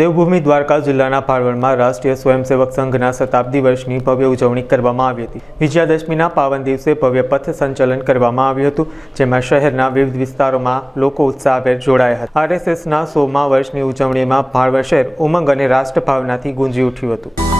દેવભૂમિ દ્વારકા જિલ્લાના ભાળવડમાં રાષ્ટ્રીય સ્વયંસેવક સંઘના શતાબ્દી વર્ષની ભવ્ય ઉજવણી કરવામાં આવી હતી। વિજયાદશમીના પાવન દિવસે ભવ્ય પથ સંચલન કરવામાં આવ્યું હતું, જેમાં શહેરના વિવિધ વિસ્તારોમાં લોકો ઉત્સાહભેર જોડાયા હતા। RSSના 100મા વર્ષની ઉજવણીમાં ભાળવડ શહેર ઉમંગ અને રાષ્ટ્રભાવનાથી ગુંજી ઉઠ્યું હતું।